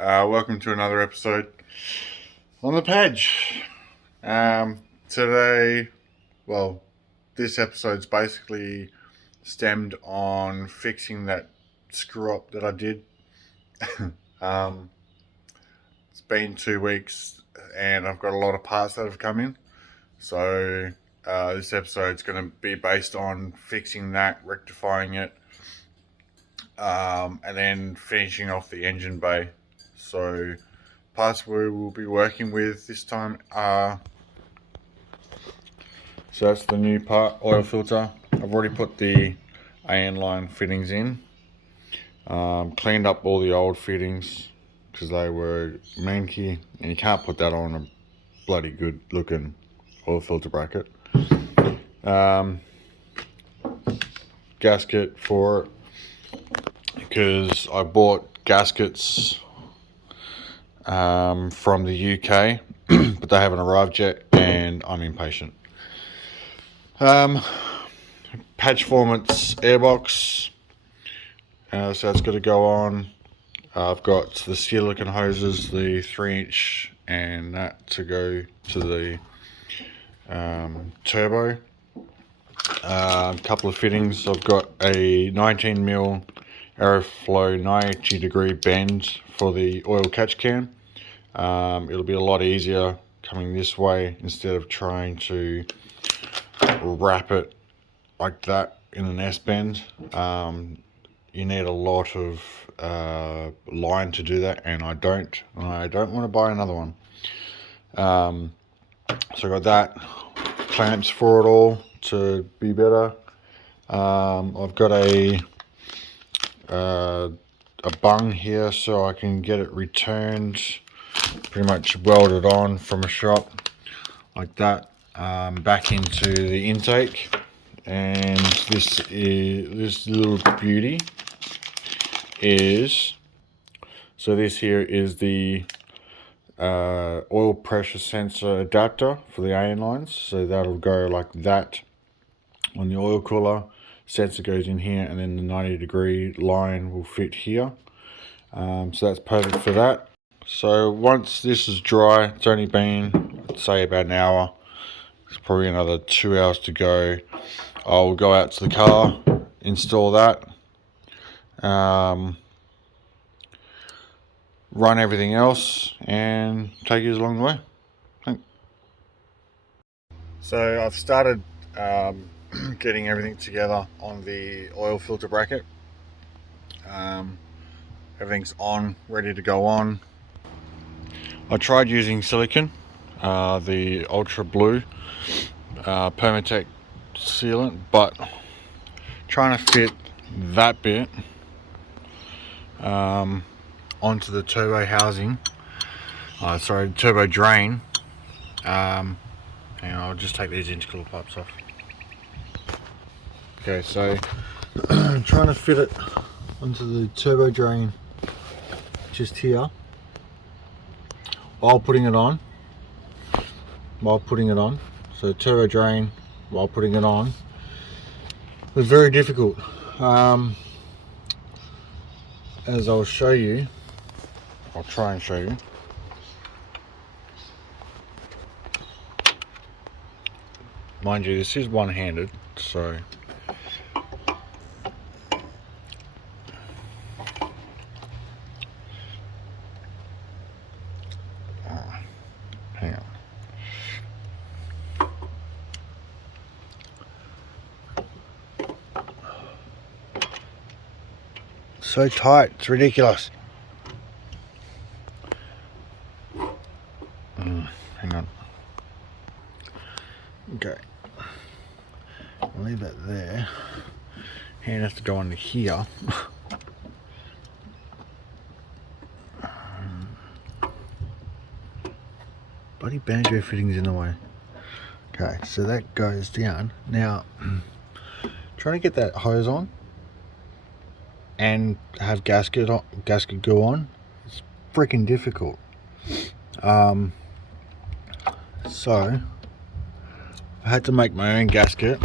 Welcome to another episode on the page. Today, well, this episode's basically stemmed on fixing that screw up that I did. It's been 2 weeks and I've got a lot of parts that have come in. So this episode's going to be based on fixing that, rectifying it, and then finishing off the engine bay. So parts we will be working with this time are, so that's the new part, oil filter. I've already put the AN line fittings in, cleaned up all the old fittings because they were manky and you can't put that on a bloody good looking oil filter bracket. Gasket for it because I bought gaskets from the UK but they haven't arrived yet and I'm impatient. Patch formats airbox, so that's got to go on. I've got the silicone hoses, the 3-inch and that to go to the turbo. A couple of fittings. I've got a 19mm Aeroflow 90-degree bend for the oil catch can. It'll be a lot easier coming this way instead of trying to wrap it like that in an S-bend. You need a lot of line to do that, and I don't want to buy another one. So I got that, clamps for it all to be better. I've got a bung here so I can get it returned, pretty much welded on from a shop like that, back into the intake. And this little beauty is, so this here is the oil pressure sensor adapter for the AN lines. So that'll go like that on the oil cooler. Sensor goes in here and then the 90-degree line will fit here. So that's perfect for that. So once this is dry, it's only been, I'd say, about an hour. It's probably another 2 hours to go. I'll go out to the car, install that, run everything else and take you along the way. Thanks. So I've started getting everything together on the oil filter bracket. Everything's on, ready to go on. I tried using silicone, the Ultra Blue Permatech sealant, but trying to fit that bit onto the turbo housing, turbo drain. And I'll just take these intercooler pipes off. Okay, so trying to fit it onto the turbo drain just here while putting it on. So turbo drain while putting it on was very difficult. As I'll show you, I'll try and show you. Mind you, this is one-handed, so hang on. So tight, it's ridiculous. Hang on. Okay. I'll leave that there. Hand has to go under here. Bloody banjo fitting's in the way. Okay, so that goes down. Now, trying to get that hose on and have gasket go on, it's freaking difficult. So I had to make my own gasket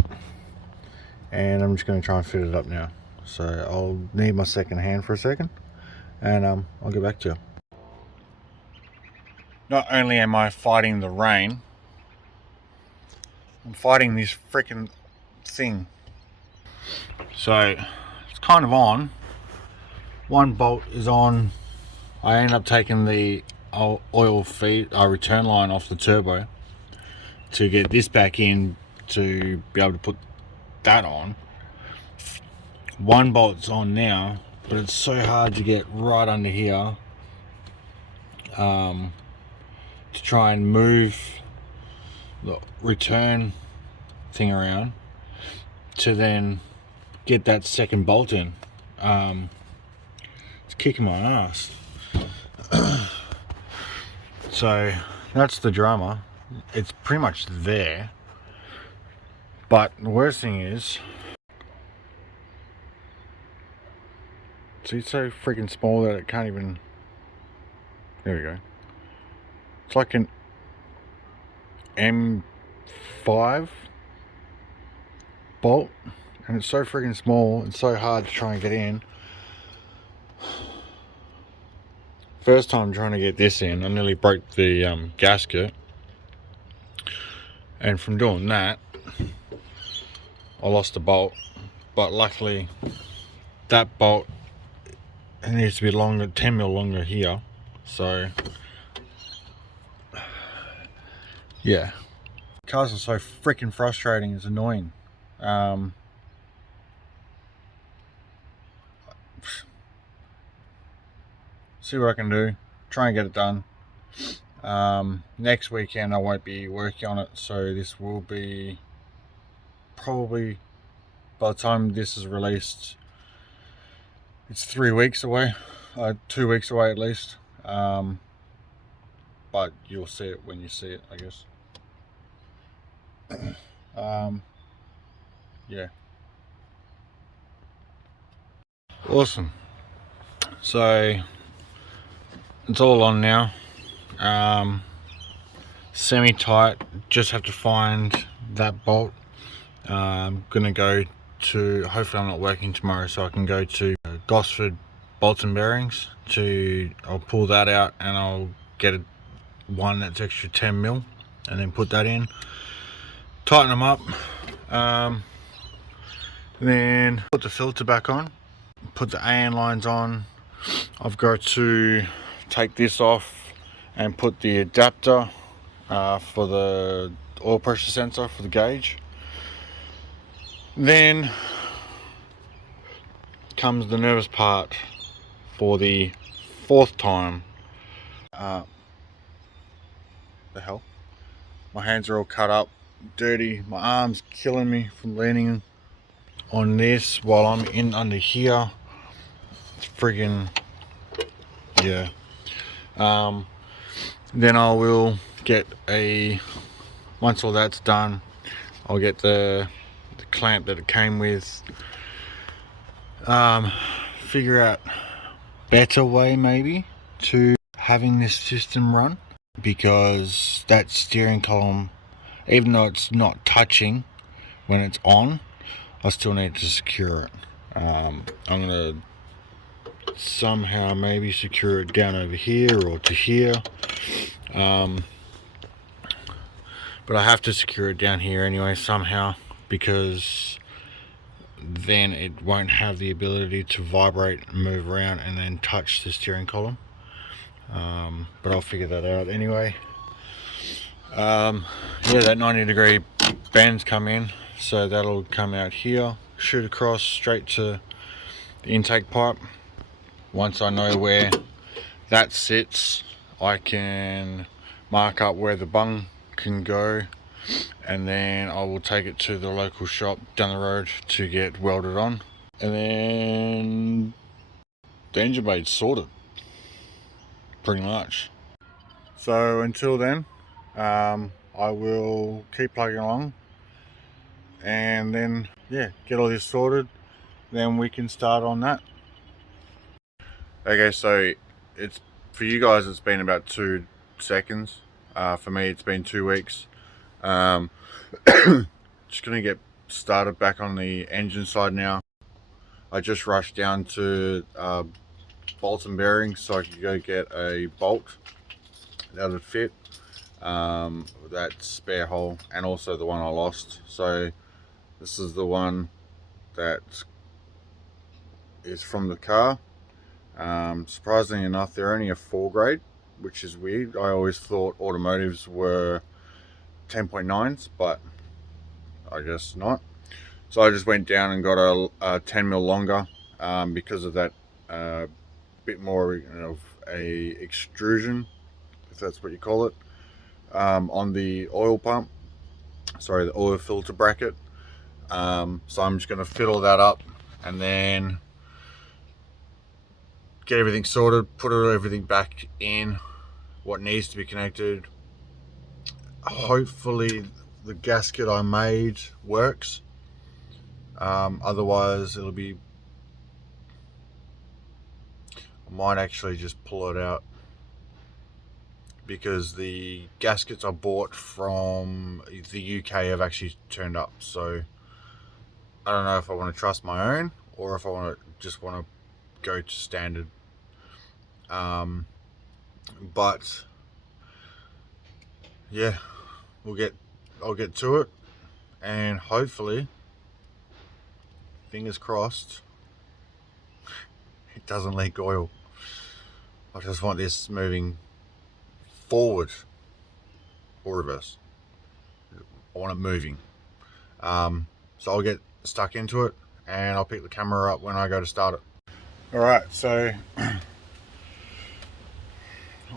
and I'm just going to try and fit it up now. So I'll need my second hand for a second and I'll get back to you. not only am I fighting the rain, I'm fighting this freaking thing. So it's kind of on. One bolt is on. I end up taking the oil feed return line off the turbo to get this back in to be able to put that on. One bolt's on now, but it's so hard to get right under here to try and move the return thing around to then get that second bolt in. It's kicking my ass. So that's the drama. It's pretty much there, but the worst thing is, see, it's so freaking small that it can't even, there we go. It's like an M5 bolt, and it's so freaking small and so hard to try and get in. First time trying to get this in, I nearly broke the gasket, and from doing that I lost a bolt, but luckily that bolt, it needs to be longer, 10 mil longer here, so yeah. Cars are so freaking frustrating, it's annoying. See what I can do, try and get it done. Next weekend I won't be working on it, so this will be probably, by the time this is released, it's 3 weeks away, 2 weeks away at least. But you'll see it when you see it, I guess. Yeah, awesome. So it's all on now. Semi tight, just have to find that bolt. I'm gonna go to, hopefully I'm not working tomorrow, so I can go to Gosford Bolts and Bearings I'll pull that out and I'll get one that's extra 10 mil and then put that in, tighten them up, then put the filter back on, put the AN lines on. I've got to take this off and put the adapter for the oil pressure sensor for the gauge. Then comes the nervous part for the 4th time. The hell, my hands are all cut up, dirty, my arm's killing me from leaning on this while I'm in under here. It's friggin', yeah. Then I will get once all that's done, I'll get the clamp that it came with, figure out better way maybe to having this system run, because that steering column, even though it's not touching when it's on, I still need to secure it. I'm gonna somehow maybe secure it down over here or to here, but I have to secure it down here anyway somehow, because then it won't have the ability to vibrate and move around and then touch the steering column. But I'll figure that out anyway. Yeah, that 90-degree bends come in, so that'll come out here, shoot across straight to the intake pipe. Once I know where that sits, I can mark up where the bung can go, and then I will take it to the local shop down the road to get welded on, and then the engine bait's sorted pretty much. So until then, I will keep plugging along, and then yeah, get all this sorted, then we can start on that. Okay, so it's, for you guys it's been about 2 seconds, for me it's been 2 weeks. Just gonna get started back on the engine side now. I just rushed down to bolts and bearings so I could go get a bolt that'd fit, that spare hole, and also the one I lost. So this is the one that is from the car. Surprisingly enough, they're only a 4 grade, which is weird. I always thought automotives were 10.9s, but I guess not. So I just went down and got a 10mm longer, because of that bit more of a extrusion, if that's what you call it, on the oil pump, sorry, the oil filter bracket. So I'm just going to fiddle that up and then get everything sorted, put everything back in what needs to be connected. Hopefully the gasket I made works, otherwise it'll be, I might actually just pull it out, because the gaskets I bought from the UK have actually turned up. So I don't know if I want to trust my own or if I just want to go to standard. But yeah, I'll get to it, and hopefully, fingers crossed, it doesn't leak oil. I just want this moving forward or reverse. I want it moving. So I'll get stuck into it and I'll pick the camera up when I go to start it. Alright, so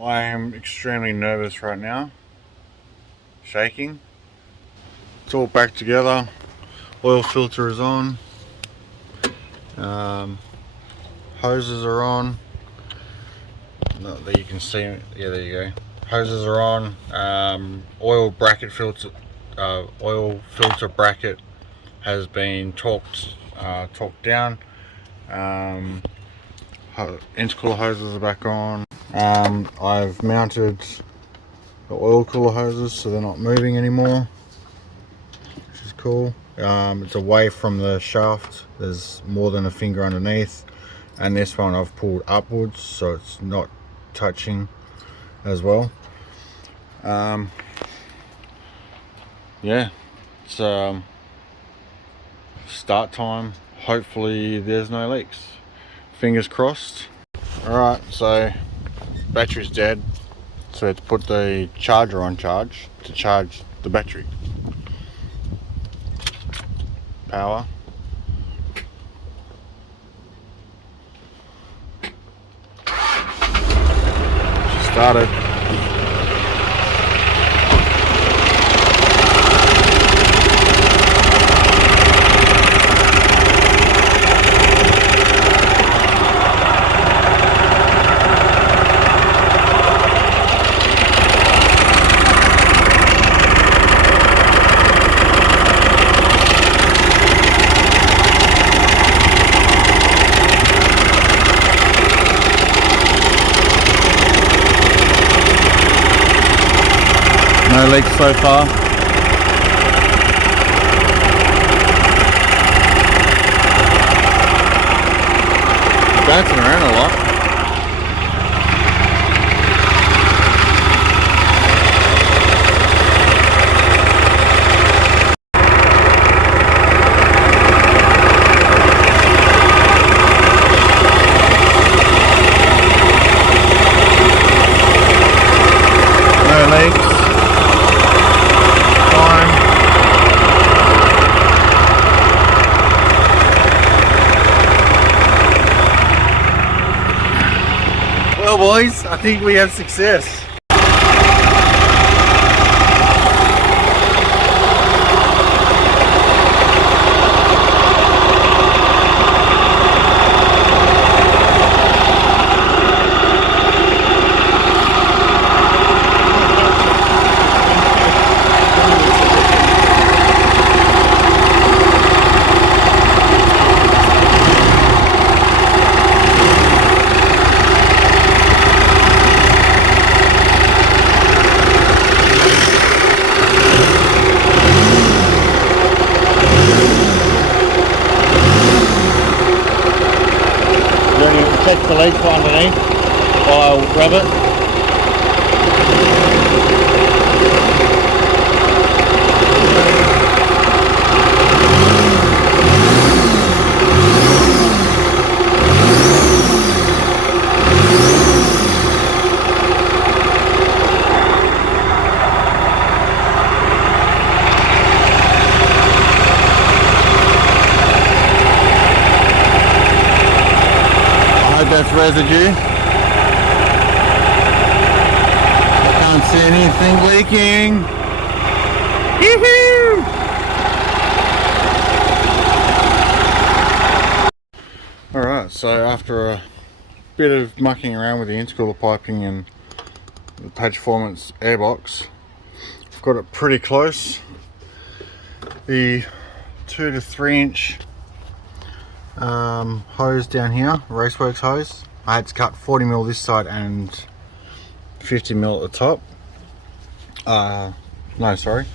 I am extremely nervous right now, shaking. It's all back together, oil filter is on, hoses are on. Not that you can see, yeah, there you go. Hoses are on. Oil filter bracket has been torqued down. Intercooler hoses are back on. I've mounted the oil cooler hoses so they're not moving anymore, which is cool. It's away from the shaft. There's more than a finger underneath, and this one I've pulled upwards so it's not touching as well. Yeah, it's start time. Hopefully there's no leaks, fingers crossed. Alright, so battery's dead, so let's put the charger on charge to charge the battery. Power. She started. No leaks so far. Bouncing around a lot. No leaks. Well boys, I think we have success. Check the leak for underneath while I rub it. that's residue. I can't see anything leaking. Yoo-hoo! Alright, so after a bit of mucking around with the intercooler piping and the Performance airbox, I've got it pretty close. The 2 to 3 inch hose down here, Raceworks hose, I had to cut 40mm this side and 50mm at the top. No, sorry,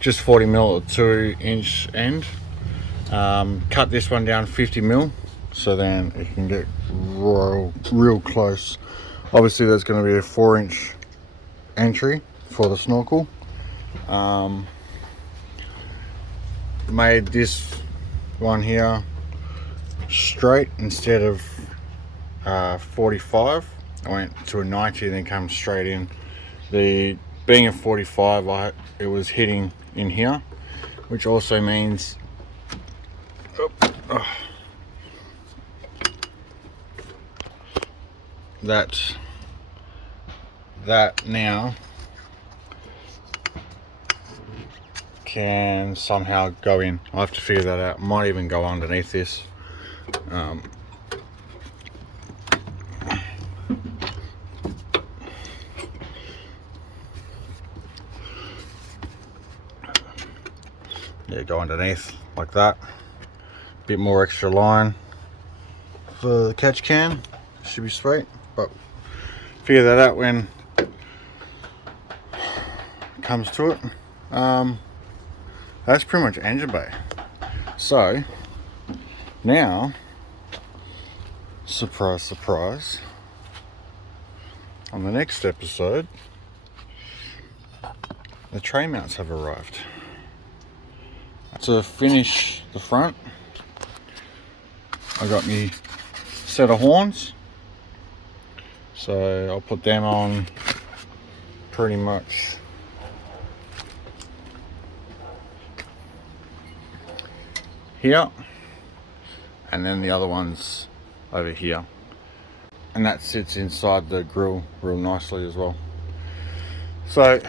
just 40mm at the 2 inch end. Cut this one down 50mm, so then it can get real close. Obviously there's going to be a 4 inch entry for the snorkel. Made this one here straight instead of 45. I went to a 90 and then come straight in. The being a 45, it was hitting in here, which also means that now can somehow go in. I have to figure that out. Might even go underneath this. Yeah, go underneath like that. Bit more extra line for the catch can. Should be sweet, but figure that out when it comes to it. That's pretty much engine bay. So now, surprise surprise, on the next episode the tray mounts have arrived. To finish the front, I got me set of horns, so I'll put them on pretty much here, and then the other one's over here, and that sits inside the grill real nicely as well. So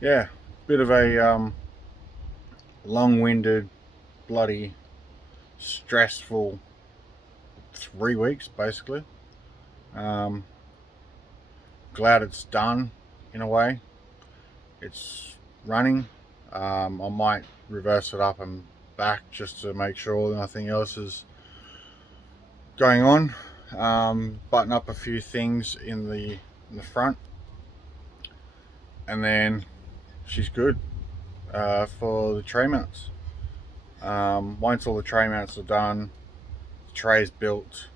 yeah, bit of a long-winded, bloody stressful 3 weeks basically. Glad it's done in a way. It's running. I might reverse it up and back just to make sure nothing else is going on. Button up a few things in the front, and then she's good for the tray mounts. Once all the tray mounts are done, the tray's built,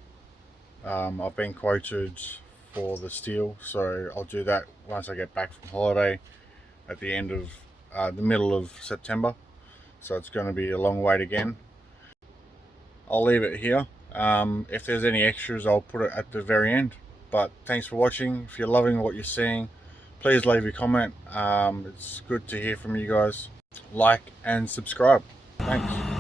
I've been quoted for the steel, so I'll do that once I get back from holiday at the end of the middle of September. So it's going to be a long wait again. I'll leave it here. If there's any extras, I'll put it at the very end. But thanks for watching. If you're loving what you're seeing, please leave a comment. It's good to hear from you guys. Like and subscribe. Thanks.